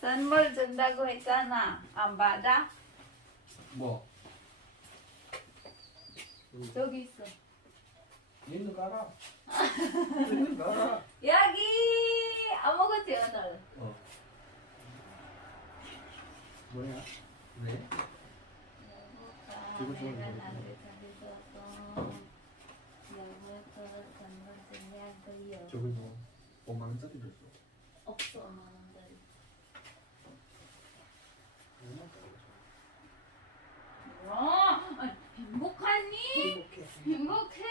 선물 준다고 했잖아. 안 받아? 뭐? 저기 있어. 있는 거 알아. 있는 거 알아. 여기 아무것도 오늘. 뭐야? 왜? 저거 내가 저거 나를 잘해줘서 여보가 선물 준다고요. 저거 뭐 5만 원짜리 줬어. 없어 5만 원짜리. 와, 행복하니? 행복해. 행복해?